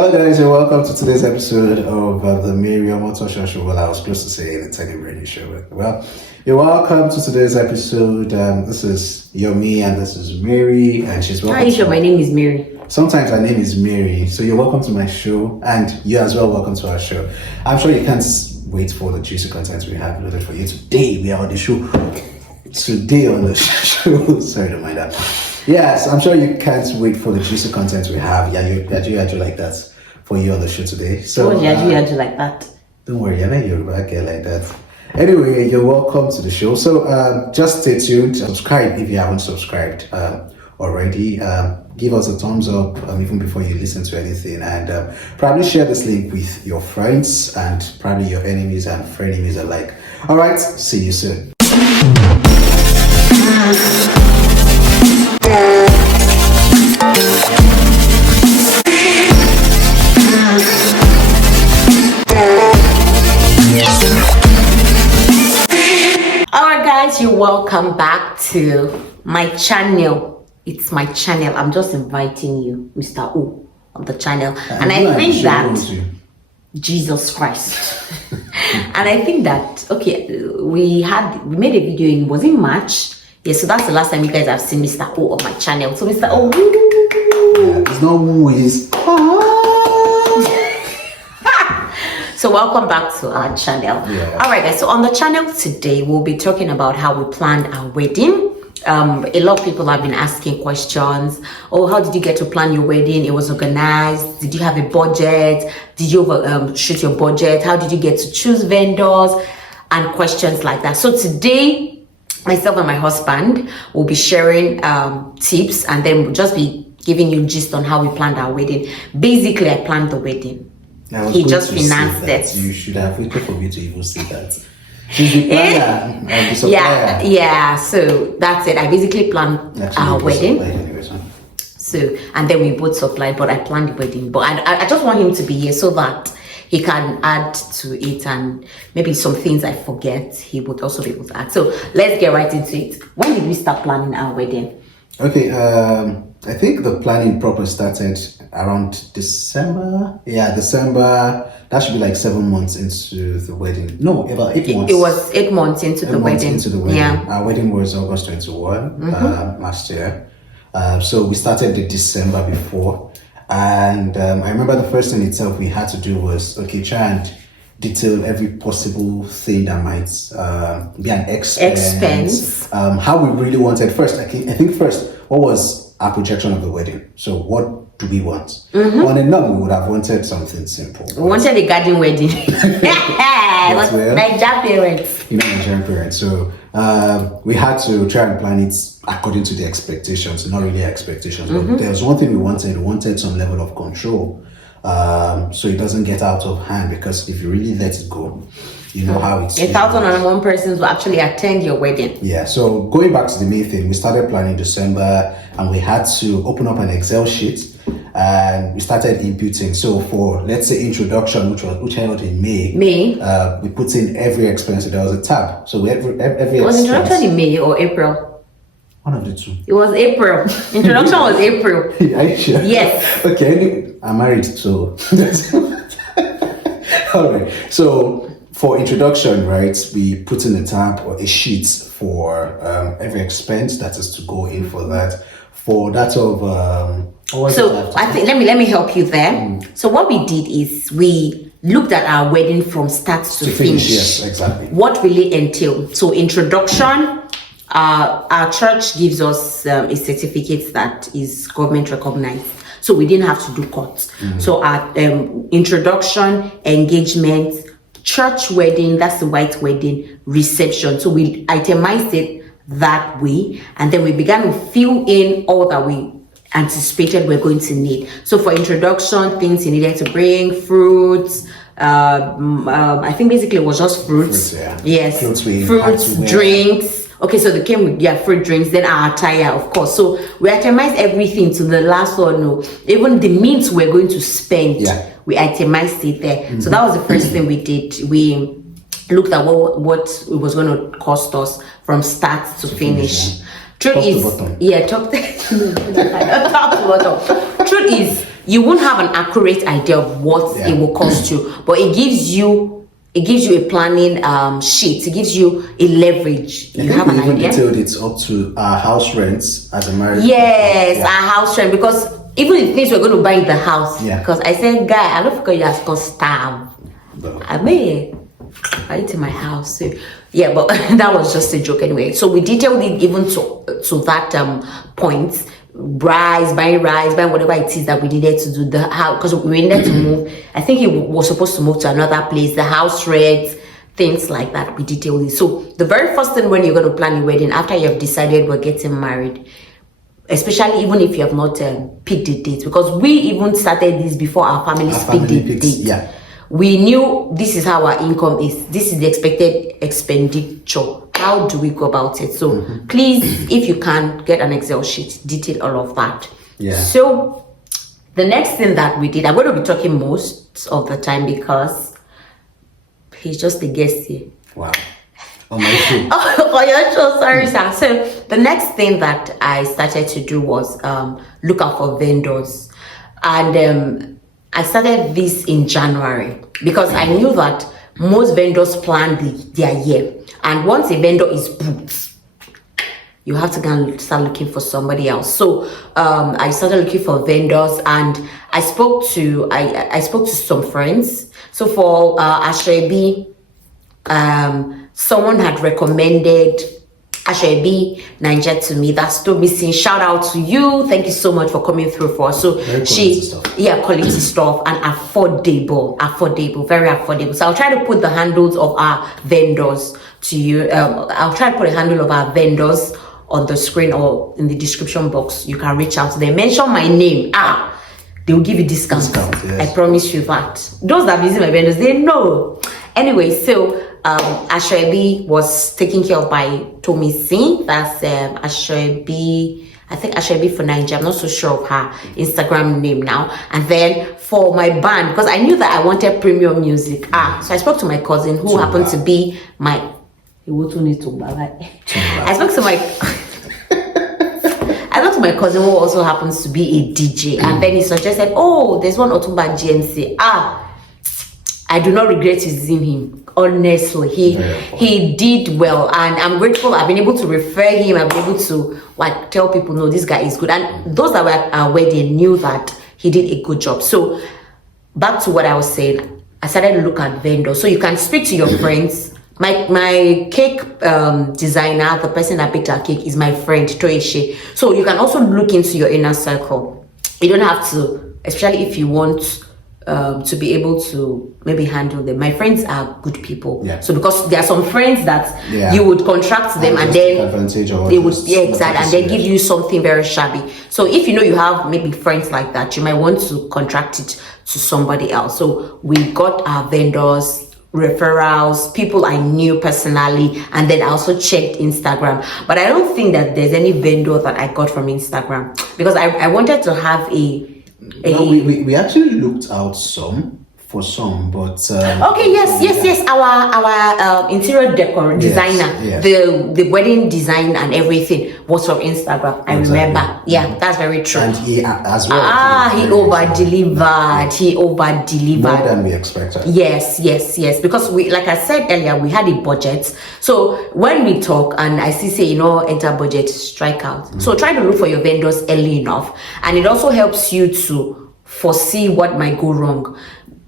Hello guys and welcome to today's episode of the Miriam Otosha show. Well, I was close to saying the Teddy Radio show. Well, you're welcome to today's episode. This is Yomi and this is Mary and she's welcome. How are you sure my name is Mary? Sometimes her name is Mary. So you're welcome to my show and you as well welcome to our show. I'm sure you can't wait for the juicy content we have loaded for you today. We are on the show. Today on the show. Sorry to mind that. Yes, I'm sure you can't wait for the juicy content we have. Yeah, you like that for you on the show today. So you like that. Don't worry, I know you're a girl like that. Anyway, you're welcome to the show. So just stay tuned. Subscribe if you haven't subscribed already. Give us a thumbs up even before you listen to anything, and probably share this link with your friends and probably your enemies and frenemies alike. All right, see you soon. Alright guys, you're welcome back to my channel. It's my channel. I'm just inviting you, Mr. O, on the channel. And I think that Jesus Christ. And I think that we made a video in, was it March? Yeah, so that's the last time you guys have seen Mr. O on my channel. So Mr. O, there's no ways. So welcome back to our channel. Yeah. All right guys, so on the channel today we'll be talking about how we planned our wedding. A lot of people have been asking questions. Oh, how did you get to plan your wedding? It was organized. Did you have a budget? Did you shoot your budget? How did you get to choose vendors? And questions like that. So today, myself and my husband will be sharing tips, and then we'll just be giving you gist on how we planned our wedding. Basically, I planned the wedding. He just financed it. You should have waited for me to even say that. She's the planner and the supplier. Yeah. So that's it. I basically planned our wedding. So, and then we both supplied, but I planned the wedding. But I just want him to be here so that he can add to it, and maybe some things I forget, he would also be able to add. So let's get right into it. When did we start planning our wedding? Okay, I think the planning proper started around December. Yeah, December. That should be like 7 months into the wedding. No, about 8 months. It was 8 months into the wedding. Yeah. Our wedding was August 21 last year. So we started the December before. And I remember the first thing itself we had to do was, try and detail every possible thing that might be an expense. How we really wanted. First, I think first, what was our projection of the wedding? So what do we want? On a norm, we would have wanted something simple. We wanted a garden wedding. Nigerian parents. Nigerian parents. So we had to try and plan it according to the expectations, not really expectations. But there was one thing we wanted. We wanted some level of control. So it doesn't get out of hand, because if you really let it go, you know how it's 1,001 persons will actually attend your wedding. Yeah, so going back to the main thing, we started planning December and we had to open up an Excel sheet and we started inputting. So for, let's say, introduction, which held in May, we put in every expense. So there was a tab. So we every it was introduction in May or April? One of the two. It was April. Introduction was April. Are you sure? Yes. Okay, I'm married, so all right. So for introduction, right, we put in a tab or a sheet for every expense that is to go in for that. For that of so I think let me help you there. So what we did is we looked at our wedding from start to finish. Yes, exactly. What really entailed. So introduction, our church gives us a certificate that is government recognized. So we didn't have to do cuts. So our introduction, engagement, church wedding, that's the white wedding, reception. So we itemized it that way, and then we began to fill in all that we anticipated we're going to need. So for introduction, things you needed to bring, fruits, I think basically it was just fruits. Yes, fruits, drinks. Okay, so they came with fruit drinks, then our attire, of course. So we itemized everything to the last one. No, even the means we're going to spend, we itemized it there. So that was the first thing we did. We looked at what it was going to cost us from start to finish. Truth is, top to bottom. Truth is, you won't have an accurate idea of what it will cost you, but it gives you a planning sheet. It gives you a leverage. You have an idea. Detailed it's up to our house rents as a married couple. Our house rent, because even the things we're going to buy in the house. Because I said, guy, I don't forget you ask us starve. I mean, I eat in my house. So, yeah, but that was just a joke anyway. So we detailed it even to that point. Buying whatever it is that we needed to do, the house, because we needed to move. I think he was supposed to move to another place, the house rent, things like that. We detailed it. So the very first thing when you're going to plan your wedding, after you have decided we're getting married, especially even if you have not picked the date, because we even started this before our families picked the date. We knew this is how our income is. This is the expected expenditure. How do we go about it? So please, if you can, get an Excel sheet, detail all of that. So the next thing that we did, I'm going to be talking most of the time because he's just a guest here. Wow. On my show. Oh, your show, sorry, sir. So the next thing that I started to do was look out for vendors. And I started this in January because I knew that most vendors plan their year. And once a vendor is booked, you have to go and start looking for somebody else. So I started looking for vendors, and I spoke to some friends. So for Ashrebi, someone had recommended Ashrebi Niger to me. That's Tomi. Shout out to you. Thank you so much for coming through for us. So quality stuff and affordable, very affordable. So I'll try to put the handles of our vendors to you. I'll try to put a handle of our vendors on the screen or in the description box. You can reach out to them. Mention my name. They will give you discount. Yes. I promise you that. Those that visit my vendors, they know. Anyway, so Ashrebi was taken care of by Tomi. That's Ashrebi. I think Ashrebi for Nigeria. I'm not so sure of her Instagram name now. And then for my band, because I knew that I wanted premium music. So I spoke to my cousin who happened to be my. I spoke to my cousin who also happens to be a DJ, and then he suggested, oh, there's one Otunba GMC. I do not regret using him. Honestly, he did well, and I'm grateful. I've been able to refer him. I've been able to tell people, no, this guy is good. And those that were aware, they knew that he did a good job. So back to what I was saying, I started to look at vendors. So you can speak to your friends. My cake designer, the person that picked our cake, is my friend Tote. So you can also look into your inner circle. You don't have to, especially if you want to be able to maybe handle them. My friends are good people. So because there are some friends that you would contract them and then they would and then give you something very shabby. So if you know you have maybe friends like that, you might want to contract it to somebody else. So we got our vendors, referrals, people I knew personally, and then I also checked Instagram. But I don't think that there's any vendor that I got from Instagram, because I wanted to have we actually looked out for some, but yes. Our interior decor designer, the wedding design and everything was from Instagram. I remember. That's very true. And he as well. He over-delivered. More than we expected. Yes. Because we, like I said earlier, we had a budget. So when we talk and I say, enter budget, strike out. So try to look for your vendors early enough, and it also helps you to foresee what might go wrong.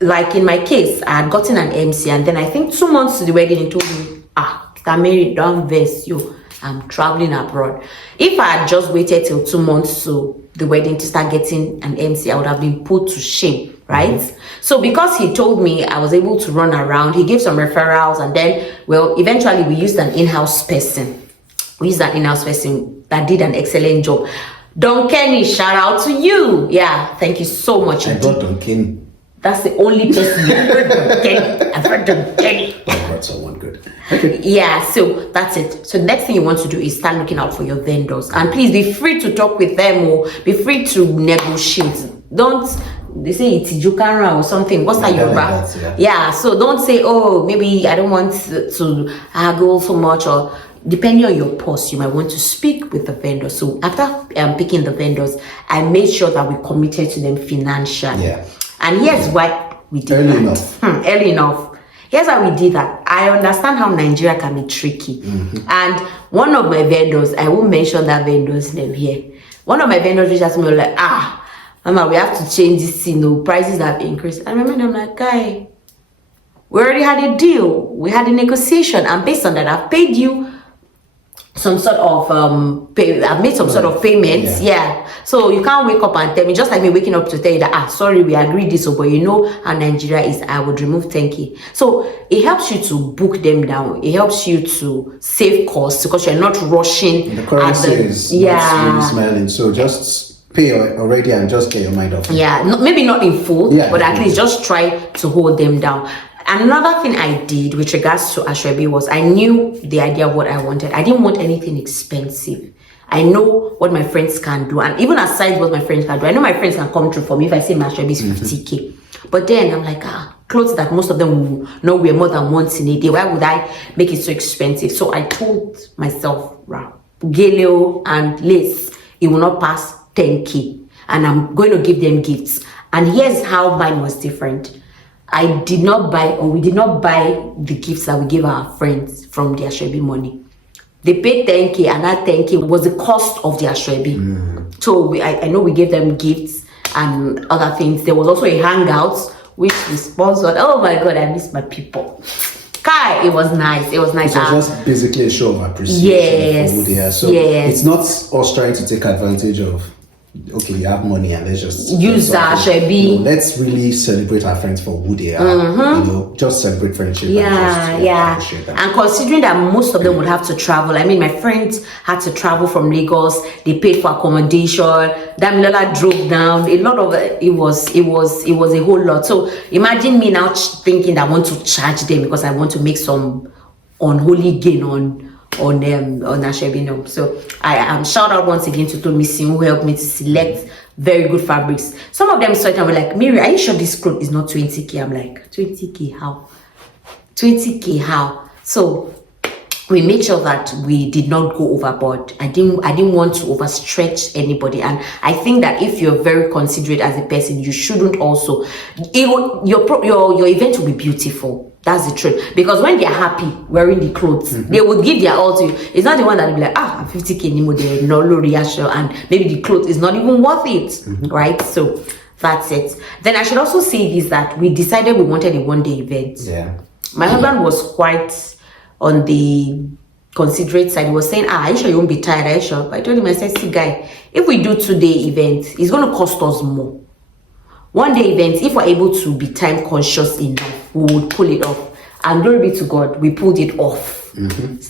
Like in my case, I had gotten an MC, and then I think 2 months to the wedding, he told me, Tamiri, don't vex you. I'm traveling abroad. If I had just waited till 2 months to the wedding to start getting an MC, I would have been put to shame, right? So because he told me, I was able to run around. He gave some referrals, and then, eventually we used an in-house person. That did an excellent job. Don Kenny, shout out to you. Thank you so much. I brought Don Kenny. That's the only person I've heard of Kenny. I brought someone good. So that's it. So the next thing you want to do is start looking out for your vendors, and please be free to talk with them or be free to negotiate. They say it's Jukara or something. What's that Yoruba? So don't say, oh, maybe I don't want to haggle so much, or depending on your purse, you might want to speak with the vendor. So after picking the vendors, I made sure that we committed to them financially. Yeah. And here's why we did Early that. enough. Early enough. Here's how we did that. I understand how Nigeria can be tricky. And one of my vendors, I won't mention that vendor's name here. One of my vendors reached out to me like, Mama, we have to change this, prices have increased. And I'm like, guy, we already had a deal. We had a negotiation. And based on that, I've paid you some sort of I've made some sort of payments. Yeah. So you can't wake up and tell me, just like me waking up to tell you that, sorry, we agreed this, but you know how Nigeria is, I would remove 10K. So it helps you to book them down. It helps you to save costs because you're not rushing. And the currency is not really smiling. So just pay already and just get your mind off. Yeah, maybe not in full, but at least just try to hold them down. Another thing I did with regards to Asoebi was I knew the idea of what I wanted. I didn't want anything expensive. I know what my friends can do. And even aside what my friends can do, I know my friends can come through for me if I say my Asoebi is 50K. But then I'm like, clothes that most of them will not wear more than once in a day. Why would I make it so expensive? So I told myself, Gele and lace, it will not pass 10K. And I'm going to give them gifts. And here's how mine was different. We did not buy the gifts that we gave our friends from the Asoebi money. They paid 10K, and that 10K was the cost of the Asoebi. So I know we gave them gifts and other things. There was also a hangout which we sponsored. Oh my God, I miss my people. Kai, it was nice. It was nice. It was just basically a show of appreciation for who they are. So it's not us trying to take advantage of, okay, you have money and let's just use that Asoebi. Let's really celebrate our friends for who they are. Just celebrate friendship. And considering that most of them would have to travel, I mean, my friends had to travel from Lagos. They paid for accommodation. Damilola drove down. A lot of it was a whole lot. So imagine me now thinking that I want to charge them because I want to make some unholy gain on Asoebi. So I shout out once again to Tomi who helped me to select very good fabrics. Some of them saw it and were like, Mary, are you sure this cloth is not 20K? I'm like, 20K how? 20K how? So we made sure that we did not go overboard. I didn't want to overstretch anybody. And I think that if you're very considerate as a person, you shouldn't also, your event will be beautiful. That's the truth. Because when they're happy wearing the clothes, they would give their all to you. It's not the one that will be like, 50K anymore, they're no low reaction, and maybe the clothes is not even worth it. Right? So that's it. Then I should also say this, that we decided we wanted a one-day event. Yeah. My husband was quite on the considerate side. He was saying, are you sure you won't be tired? Are you sure? But I told him, I said, see guy, if we do 2-day event, it's going to cost us more. One-day events, if we're able to be time conscious enough, we would pull it off. And glory be to God, we pulled it off.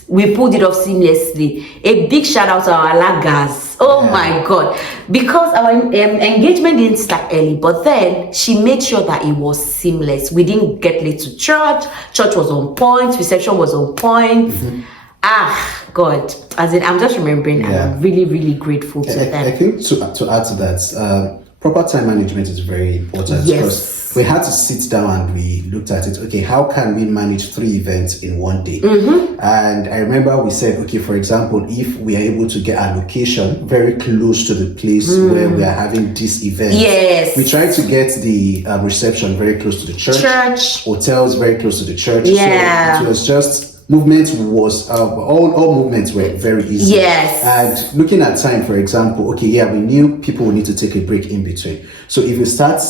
We pulled it off seamlessly. A big shout out to our Alagas. Oh my God. Because our engagement didn't start early, but then she made sure that it was seamless. We didn't get late to church. Church was on point. Reception was on point. God. As in, I'm just remembering. I'm really, really grateful to them. I think to add to that, proper time management is very important. Because we had to sit down and we looked at it. Okay, how can we manage 3 events in one day? And I remember we said, okay, for example, if we are able to get our location very close to the place where we are having this event, we try to get the reception very close to the church, hotels very close to the church. So it was just movement was all movements were very easy. And looking at time, for example, we knew people would need to take a break in between. So if you start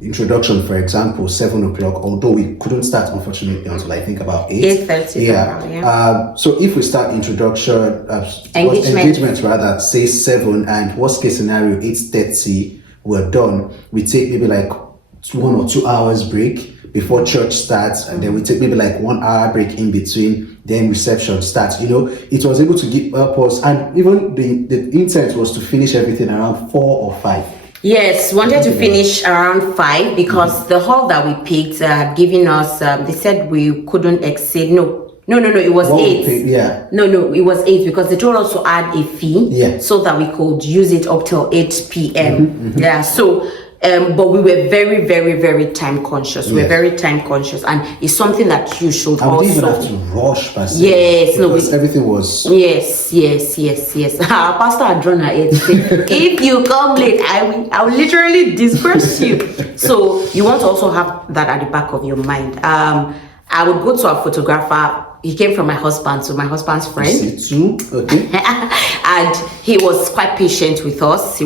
introduction, for example, 7 o'clock, although we couldn't start unfortunately until I think about 8:30. So if we start introduction engagement rather, say 7, and worst case scenario 8:30, we're done. We take maybe like 1 or 2 hours break before church starts, and then we take maybe like 1 hour break in between, then reception starts. It was able to give us, and even the intent was to finish everything around 4 or 5. Yes, wanted to finish around 5 because the hall that we picked giving us, they said we couldn't exceed, no, it was 8. No, it was 8 because they told us to add a fee so that we could use it up till 8 p.m. So But we were very, very, very time conscious. We were very time conscious, and it's something that you should I would even also. have to rush past Yes, because everything was. Yes. Our pastor had drawn her head to say, if you come late, I will literally disperse you. So you want to also have that at the back of your mind. I would go to a photographer. He came from my husband, so my husband's friend. See too? Okay. And he was quite patient with us.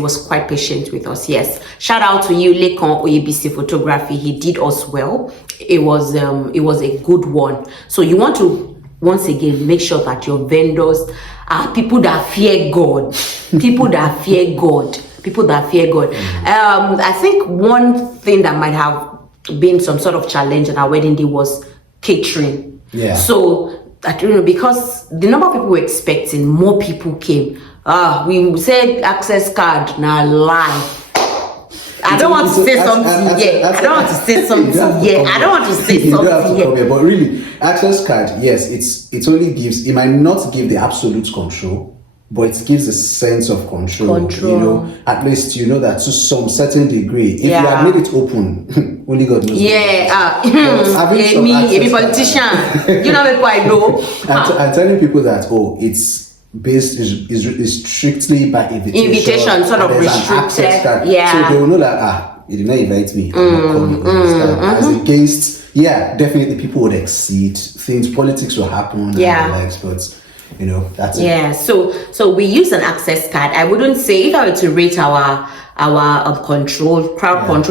Yes. Shout out to you, Lekan Oyebisi Photography. He did us well. It was a good one. So you want to once again make sure that your vendors are people that fear God. People that fear God. I think one thing that might have been some sort of challenge at our wedding day was catering. Yeah. So I don't know, because the number of people we're expecting, more people came. We said access card, now lie. I don't want to say something yet. I don't want to say something yet. But really, access card, yes, it only gives. It might not give the absolute control, but it gives a sense of control. You know, at least you know that to some certain degree. If you had made it open, only God knows. Yeah. Me, a politician. You know what I know. I'm telling people that it's based is strictly by invitation, sort of restricted. Yeah. So they will know that you did not invite me. I'm not coming. As against, definitely people would exceed things. Politics will happen. And the likes, but you know that's it. So we use an access card. I wouldn't say, if I were to rate our crowd control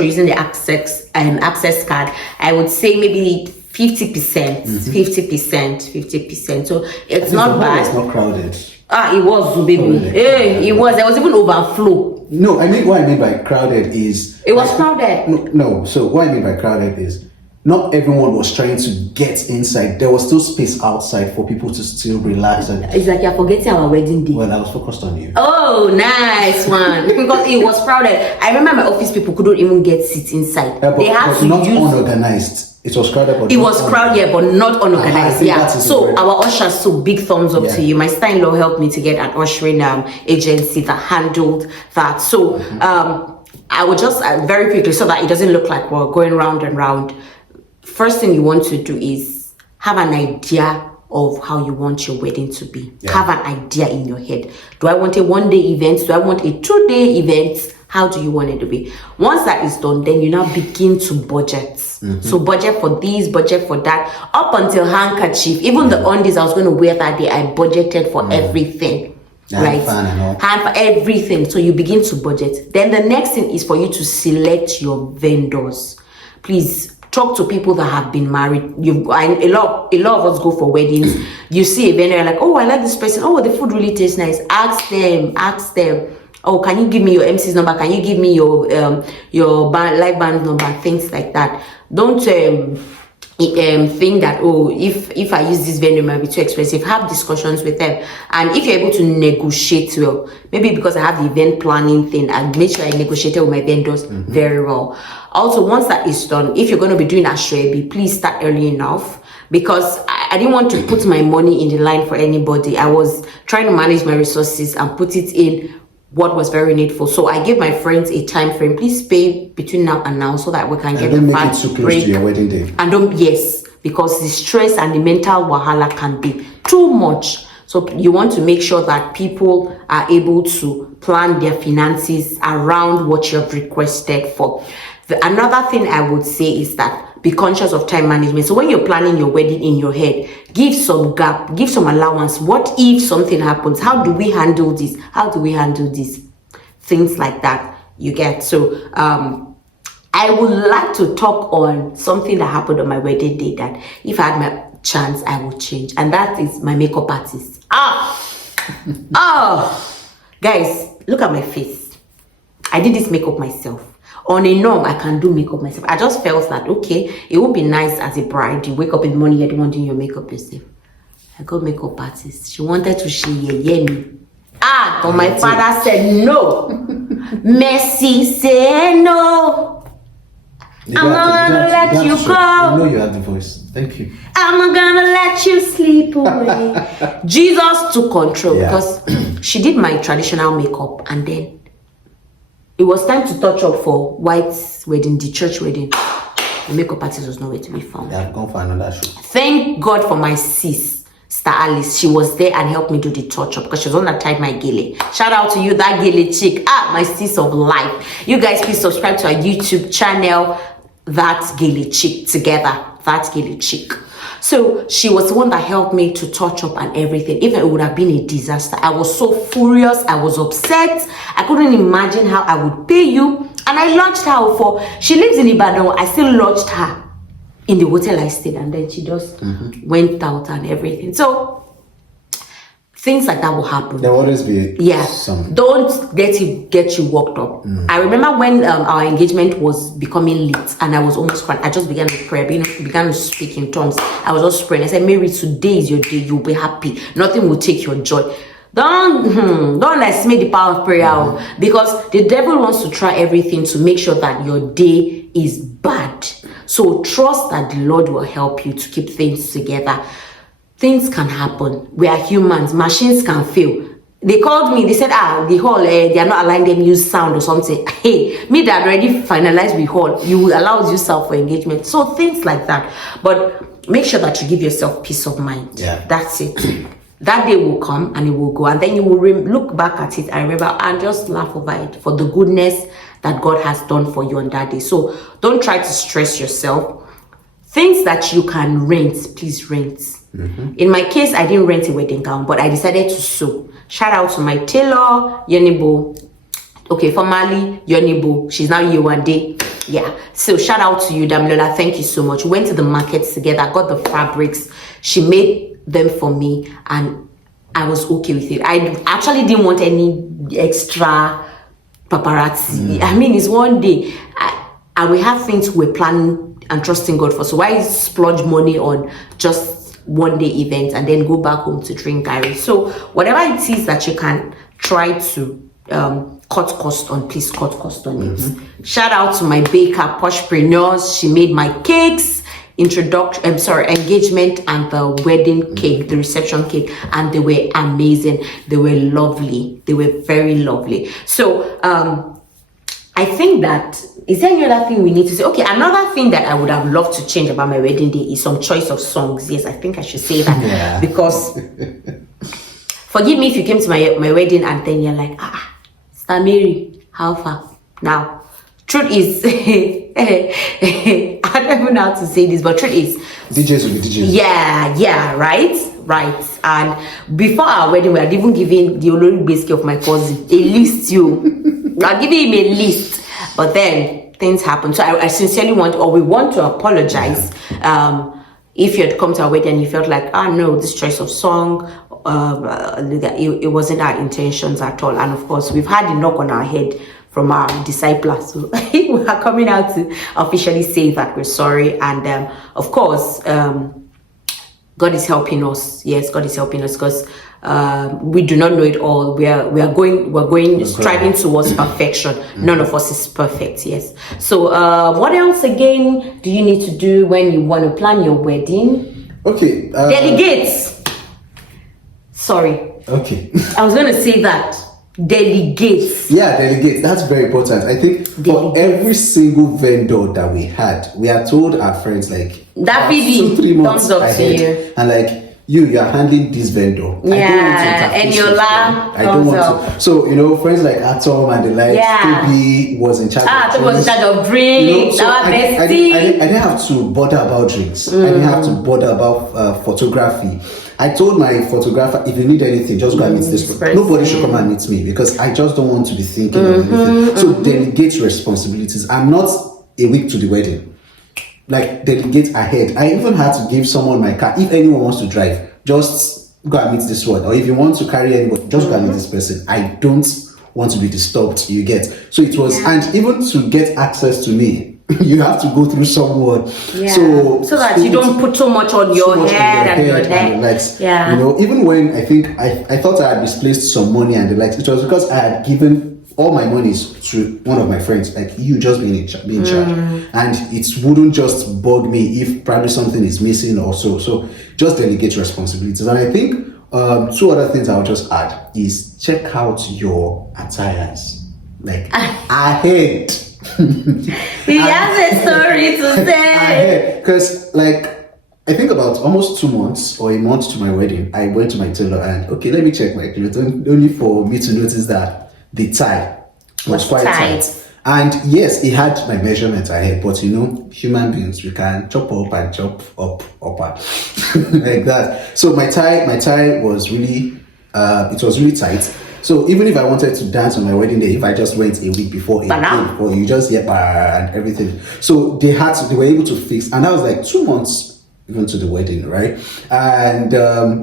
using the access card, I would say maybe 50%, 50%. So it's not bad. It's not crowded. It was, baby. It was. There was even overflow. No, I mean what I mean by crowded is it was crowded. No. So what I mean by crowded is not everyone was trying to get inside. There was still space outside for people to still relax. And it's like you're forgetting our wedding day. Well, I was focused on you. Oh, nice one. Because it was crowded. I remember my office people couldn't even get seats inside. They had to not use unorganized. It was crowded, but it was crowded, but not unorganized. So our ushers, so big thumbs up to you. My style helped me to get an ushering agency that handled that. So I would just very quickly, so that it doesn't look like we're going round and round. First thing you want to do is have an idea of how you want your wedding to be. Have an idea in your head. Do I want a one-day event? Do I want a two-day event? How do you want it to be? Once that is done, then you now begin to budget. So budget for this, budget for that, up until handkerchief. Even the undies I was going to wear that day, I budgeted for everything. Right? Hand for everything. So you begin to budget. Then the next thing is for you to select your vendors. Please talk to people that have been married. A lot of us go for weddings. You see a vendor, you're like, oh, I like this person. Oh, the food really tastes nice. Ask them. Oh, can you give me your MC's number? Can you give me your live band number? Things like that. Don't think that, oh, if I use this vendor, it might be too expensive. Have discussions with them, and if you're able to negotiate well, maybe because I have the event planning thing, I make sure I negotiated with my vendors very well. Also, once that is done, if you're going to be doing a Ashwebi, please start early enough, because I didn't want to put my money in the line for anybody. I was trying to manage my resources and put it in what was very needful. So I gave my friends a time frame. Please pay between now and now so that we can get a fast break. Don't make it too close to your wedding day. And because the stress and the mental wahala can be too much. So you want to make sure that people are able to plan their finances around what you have requested for. Another thing I would say is that be conscious of time management. So when you're planning your wedding in your head, give some gap, give some allowance. What if something happens? How do we handle this? Things like that, you get. So I would like to talk on something that happened on my wedding day that if I had my chance, I would change. And that is my makeup artist. Guys, look at my face. I did this makeup myself. On a norm, I can do makeup myself. I just felt that, okay, it would be nice as a bride. You wake up in the morning, you're the one doing your makeup yourself. I got makeup artist. She wanted to me. But my father said no. Messi said no. I'm not gonna let you go. I know you have the voice. Thank you. I'm not gonna let you sleep away. Jesus took control because she did my traditional makeup, and then it was time to touch up for White's wedding, the church wedding. The makeup artist was nowhere to be found. They have gone for another shoot. Thank God for my sis, Stylist. She was there and helped me do the touch up because she was the one that tied my Gele. Shout out to you, that Gele chick. My sis of life. You guys please subscribe to our YouTube channel, That Gele Chick, together. That Gele Chick. So she was the one that helped me to touch up and everything. Even it would have been a disaster. I was so furious. I was upset. I couldn't imagine how I would pay you. And I lodged her for, she lives in Ibadan. I still lodged her in the hotel I stayed. And then she just went out and everything. So things like that will happen. There will always be some. Don't get you worked up. I remember when our engagement was becoming lit and I was almost crying. I just began to pray, began to speak in tongues. I was just praying. I said, Mary, today is your day. You'll be happy. Nothing will take your joy. Don't underestimate the power of prayer, because the devil wants to try everything to make sure that your day is bad. So trust that the Lord will help you to keep things together. Things can happen. We are humans. Machines can fail. They called me. They said, the hall, they are not allowing them use sound or something. Hey, me that already finalized with hall, you will allow yourself for engagement. So things like that. But make sure that you give yourself peace of mind. Yeah. That's it. That day will come and it will go. And then you will look back at it and remember and just laugh over it for the goodness that God has done for you on that day. So don't try to stress yourself. Things that you can rent, please rent. In my case, I didn't rent a wedding gown, but I decided to sew. Shout out to my tailor, Yewande. Okay, formerly Yewande. She's now Yewande. Yeah. So shout out to you, Damilola. Thank you so much. We went to the market together, got the fabrics. She made them for me, and I was okay with it. I actually didn't want any extra paparazzi. I mean, it's one day, and we have things we're planning and trusting God for. So why splurge money on just one day event and then go back home to drink Gary? So whatever it is that you can try to cut cost on, please cut cost on it. Shout out to my baker, Poshpreneurs. She made my cakes, engagement and the wedding cake, the reception cake, and they were amazing. They were lovely. They were very lovely. So I think that, is there any other thing we need to say? Okay, another thing that I would have loved to change about my wedding day is some choice of songs. Yes, I think I should say that. Because forgive me if you came to my wedding and then you're like, Star Mary, how far? Now, truth is, I don't even know how to say this, but truth is, DJs will be DJs. Yeah, right. And before our wedding, we had even given the Olori of my cousin a list. I'll give him a list, but then things happen. So I sincerely we want to apologize. If you had come to our wedding and you felt like, no, this choice of song, it wasn't our intentions at all. And of course, we've had a knock on our head from our disciples. So we are coming out to officially say that we're sorry. And of course, God is helping us. Yes, God is helping us, because we do not know it all. We're going striving towards perfection. None of us is perfect. Yes. So what else again do you need to do when you want to plan your wedding? Okay. Delegates. Sorry. Okay. I was going to say that. Delegates. Yeah, delegates. That's very important. I think for every single vendor that we had told our friends like that video 3 months thumbs up ahead, to you. and like you are handling this vendor. Yeah, and you're like, I don't want to. So friends like Atom and the like. Toby was in charge. Toby was in charge of drinks. I didn't have to bother about drinks. I didn't have to bother about photography. I told my photographer, if you need anything, just go and meet this person. Nobody should come and meet me, because I just don't want to be thinking of anything. So delegate responsibilities. I'm not a week to the wedding. Like, delegate ahead. I even had to give someone my car. If anyone wants to drive, just go and meet this one. Or if you want to carry anybody, just go and meet this person. I don't want to be disturbed, you get. So it was, and even to get access to me, you have to go through someone. So that you don't put so much on your head and your neck. Even when I thought I had misplaced some money and the likes, it was because I had given all my monies to one of my friends, like you just being in charge, and it wouldn't just bug me if probably something is missing or so just delegate responsibilities. And I think 2 other things I'll just add is check out your attires. like ahead. He has a story to say. Because like I think about almost 2 months or a month to my wedding, I went to my tailor and okay, let me check my clothes. Only for me to notice that the tie was quite tight. And yes, he had my measurement ahead, but you know, human beings, we can chop up and chop up like that. So my tie was really, it was really tight. So even if I wanted to dance on my wedding day, if I just went a week before, or you just and everything. So they were able to fix, and that was like 2 months even to the wedding, right? And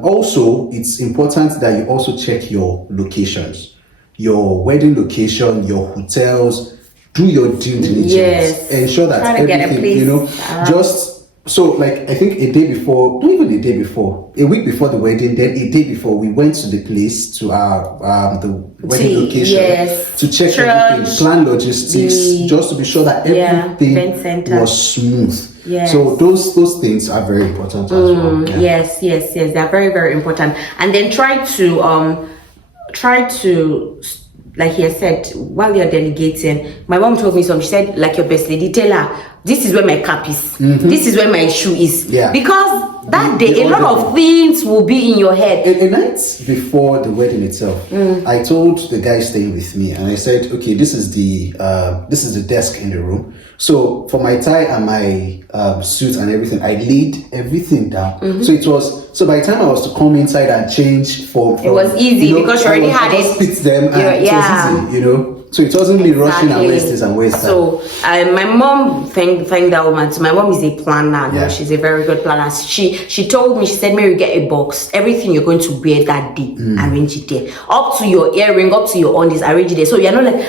also, it's important that you also check your locations, your wedding location, your hotels. Do your due diligence. Yes. Ensure that everything, you know, just so like I think a day before, not even a day before, a week before the wedding, then a day before we went to the place to our the wedding location to check everything, plan logistics, just to be sure that everything was smooth. Yes. So those things are very important as well. Yeah. Yes, they're very, very important. And then try to like he has said, while you're delegating, my mom told me something. She said, like your best lady, tell her, this is where my cap is. This is where my shoe is. Yeah. Because that day, a lot of things will be in your head. A night before the wedding itself, I told the guy staying with me, and I said, okay, this is the desk in the room. So for my tie and my suit and everything, I laid everything down. So by the time I was to come inside and change it was easy, you know, because you already had it. Fit them and it was easy, you know. So it wasn't me rushing and waste this and waste that. So my mom, thank that woman. So my mom is a planner. Yeah. She's a very good planner. She told me, she said, Mary, get a box. Everything you're going to wear that day, arrange it there. Up to your earring, up to your undies, arrange it there. So you're not like,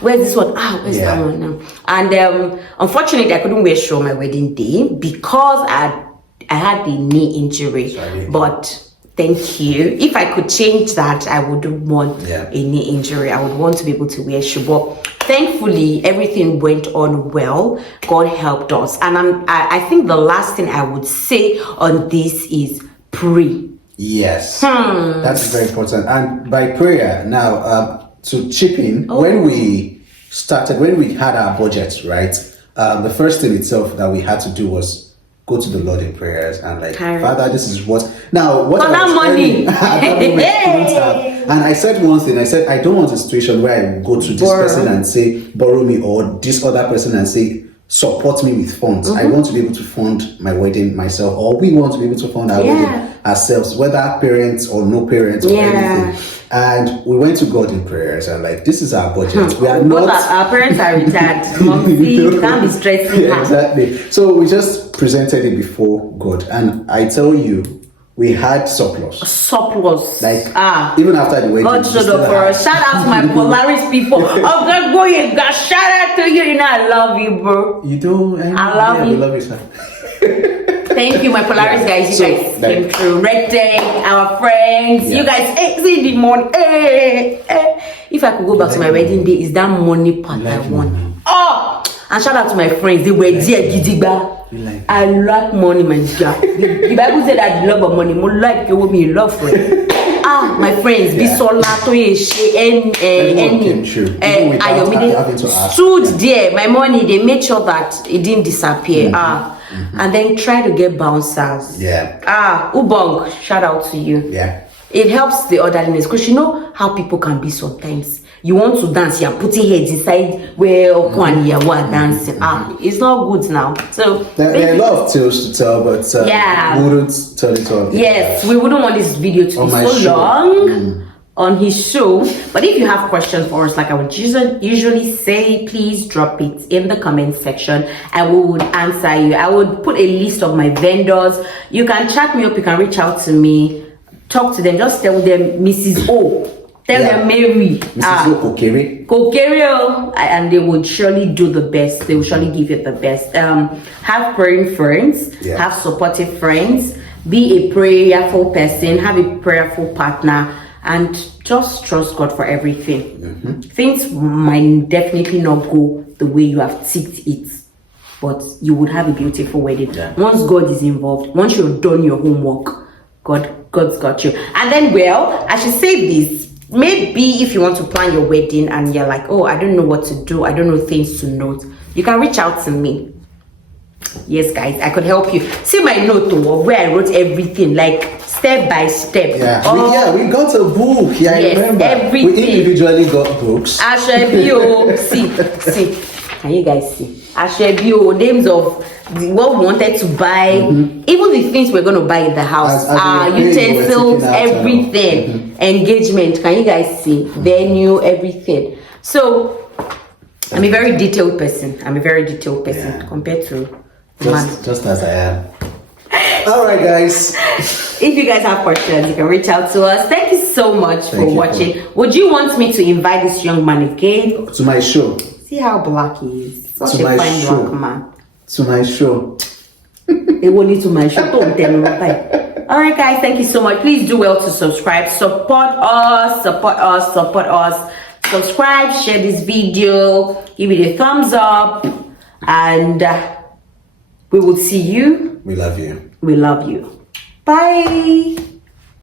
where's this one? Where's that one now? And unfortunately, I couldn't wear show my wedding day because I had the knee injury. Sorry. But thank you. If I could change that, I would want a knee injury. I would want to be able to wear shoe. But thankfully, everything went on well. God helped us. And I think the last thing I would say on this is pray. Yes. That's very important. And by prayer, now, to chip in, when we had our budget, right? The first thing itself that we had to do was go to the Lord in prayers and like, Father, this is what I was money. And I said one thing, I said, I don't want a situation where I go to this person and say, borrow me, or this other person and say, support me with funds. I want to be able to fund my wedding myself, or we want to be able to fund our wedding ourselves, whether parents or no parents or anything. And we went to God in prayers and like, this is our budget. We are not. Our parents are retired. You can't be stressing. Exactly. So we just presented it before God, and I tell you, we had surplus. Like even after the wedding. God showed up for us. Shout out to my Polaris people. Oh God, go ahead, God. Shout out to you. You know I love you, bro. You do. I love you. We love you, sir. Thank you, my Polaris guys. You guys came through. Red Day, our friends. You guys, see the money. If I could go back to my wedding day, is that money part I want? And shout out to my friends. They were there, gidigba. I like money, my God. The Bible said that the love of money, more like you with me love for it. My friends, Bisola, Toyeshe, Ayomide stood there. My money, they made sure that it didn't disappear. And then try to get bouncers. Ubong, shout out to you. It helps the orderliness because you know how people can be sometimes. You want to dance, you're putting heads inside where Okwani you are dancing. It's not good now. So there are a lot of tales to tell, but we wouldn't tell it all. Yes, we wouldn't want this video to be so long on his show. But if you have questions for us, like I would usually say, please drop it in the comment section and we would answer you. I would put a list of my vendors. You can chat me up, you can reach out to me, talk to them, just tell them Mrs. O. Tell them Mary. Kokere. Kokere, and they would surely do the best. They will surely give you the best. Have praying friends, have supportive friends, be a prayerful person, have a prayerful partner, and just trust God for everything. Things might definitely not go the way you have ticked it, but you would have a beautiful wedding. Once God is involved, once you've done your homework, God's got you. And then, I should say this. maybe if you want to plan your wedding and you're like, oh, I don't know what to do, I don't know things to note, you can reach out to me. Yes, guys, I could help you. See my note where I wrote everything, like step by step. We got a book. Yeah, yes, I remember. everything. We individually got books. Ashebio, see. Can you guys see? Ashebio, names of what we wanted to buy, even the things we're going to buy in the house, utensils, everything, engagement. Can you guys see? Venue, everything. So I'm a very detailed person. Compared to just as I am. All right, guys. If you guys have questions, you can reach out to us. Thank you so much for watching. Would you want me to invite this young man again to my show? See how black he is. Such a fine black man. To my show. Only to my show. Don't tell me. All right, guys. Thank you so much. Please do well to subscribe. Support us. Subscribe. Share this video. Give it a thumbs up. And we will see you. We love you. We love you. Bye.